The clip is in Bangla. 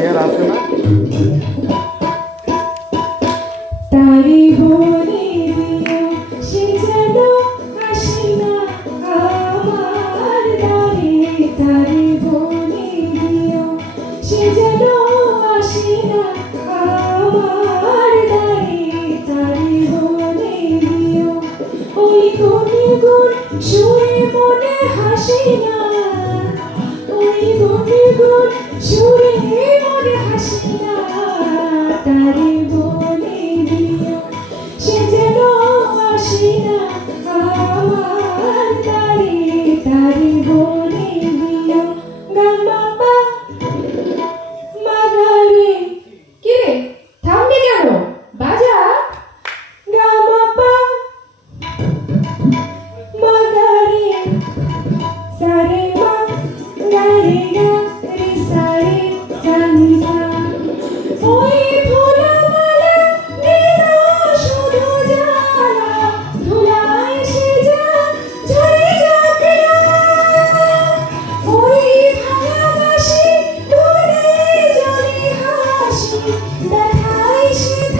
সে আর আসে না? তারি বলে সে যেন আসে না, আমার দ্বারে তারি বলে দিও সে যেন আসে না, আমার দ্বারে তারি বলে দিও ওই গুনে গুন সুরে মনে হাসে না, ওই গুনে গুন সুরে তারি বলে দিও সে যেন আসে না আমার তারি। তারি বলে দিও গামাপা মাগারে কি রে? থামবে কেন? বাজা? গামাপা মাগারে সারে মা গারে 等待还是